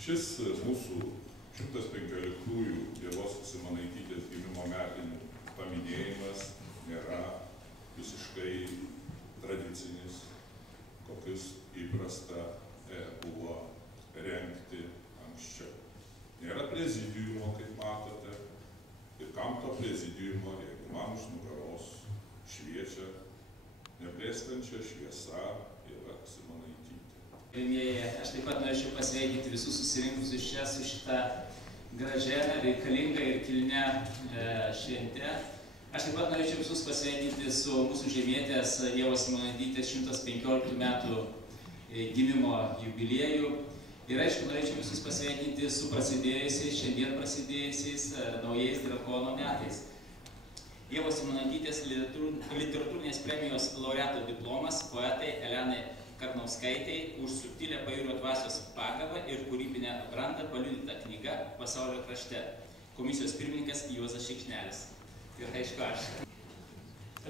Šis mūsų 115-ųjų Ievos Simonaitytės gimimo metinių paminėjimas nėra visiškai tradicinis, kokius įprasta buvo rengti anksčiau. Nėra prezidiumo, kaip matote, ir kam to prezidiumo, jeigu man už nugaros šviečia neblėstančia šviesa Ieva Simonaitytė. Aš taip pat norėčiau pasveikinti visus susirinkusius čia su šitą gražią, reikalingą ir kilnią šventę. Aš taip pat norėčiau visus pasveikinti su mūsų žemietės Ievos Simonaitytės 115 metų gimimo jubiliejų. Ir aišku, norėčiau visus pasveikinti su prasidėjusiais, šiandien prasidėjusiais naujais drakono metais. Ievos Simonaitytės literatūrinės premijos laureato diplomas poetai Elenai Karnauskaitei už subtilę pajūrio dvasios pagavą ir kūrybinę brandą paliudyta knyga Pasaulio krašte. Komisijos pirmininkas Juozas Šikšnelis. Ir aišku aš.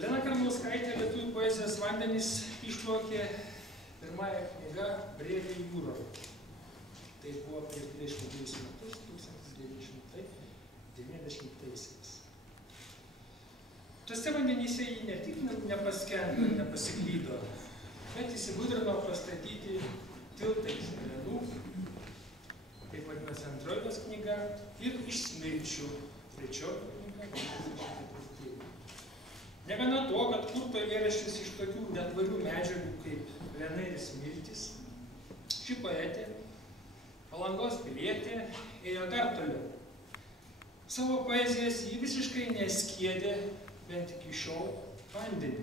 Elena Karnauskaitė lietuvių poezijos vandenys išplaukė pirmąją knygą Brėvė jūroje. Tai buvo prieš 22 metus, 1990-aisiais. Tuose vandenyse jį ne tik nepaskendo, nepasiklydo, bet įsigudrino pastatyti tiltą iš pelenų, taip vadinasi antroji knyga, ir iš smirčių, trečioji knyga. Negana to, kad kurto eilėraštis iš tokių netvarių medžiagų kaip Lena ir smirtis, ši poetė, Palangos pilietė, ėjo dar toliau. Savo poezijas jį visiškai neskiedė, bent iki šiol, vandenį.